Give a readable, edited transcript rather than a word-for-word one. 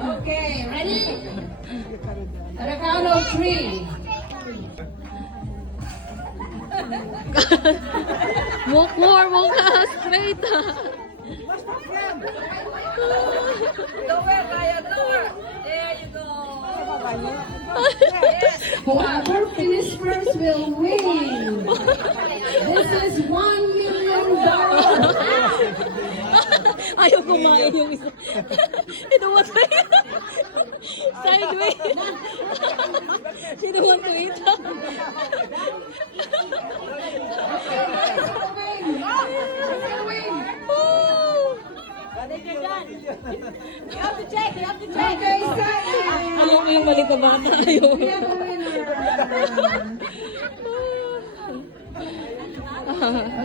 Okay, ready? At a count of 3. Walk more, walk straight. Lower, Ryan, lower. There you go. Whoever finishes first will win. This is $1 million. Ayaw kumain yung isa. Sino want to eat? Sideways. Sino want to eat? You have to check, you have to check. Okay, second. Ayaw mo yung mali ka bata. Ayaw. We have a winner.